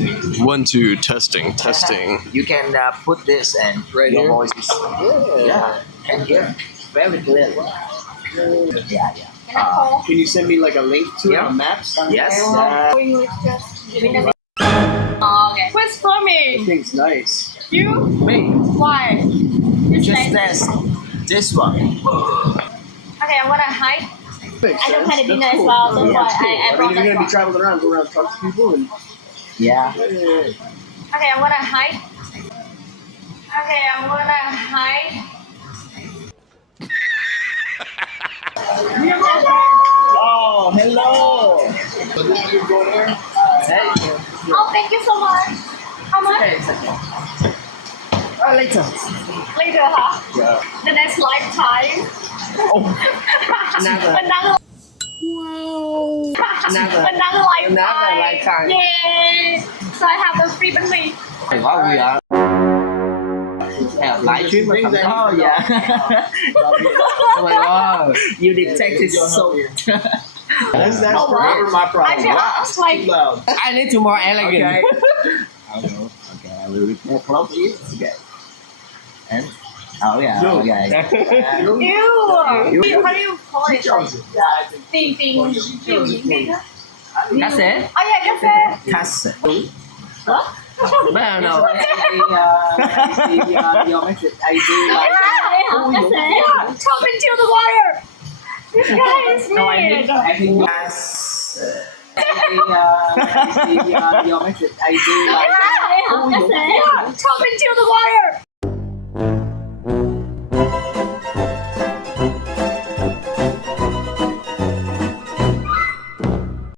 1, 2, testing. You can put this and Right your here? voice is can hear very clearly. Yeah. Can you send me like a link to Yeah. it on Maps? Yes. Okay. Who's I filming? think it's nice. You? Me. Why? You Just say- test this one. Okay, I'm gonna hide. Makes I don't sense. have a dinner That's as cool. well, so Yeah, why that's cool. I I brought mean, you're that gonna be one. traveling around, go around, talk to people, and Yeah. Okay, I'm gonna hide. Okay, I'm gonna hide. Oh, hello. you go there. Hey. Oh, thank you so much. How much? Okay, it's okay. Later. Later, huh? Yeah. The next lifetime. Oh, another. Another Another lifetime. lifetime. Yay! So I have the free bánh mì. Wow, we are. Livestream mà thằng to dạ. Oh my god, you detected so. That's Oh, wow. forever my problem. I just like Too loud. I need to more elegant. Okay. I don't know. Okay, I will be more close to you. Okay. And yeah, No. okay. ew. How do you call You it? chose it. Tình tình kiểu những cái đó. Cassette. Oh yeah, cassette. Cassette. What? Man, no. Your message ID Yeah, cassette. Yeah, jump into the water. This guy is weird. I think your message ID Yeah, cassette. Yeah, jump into the water.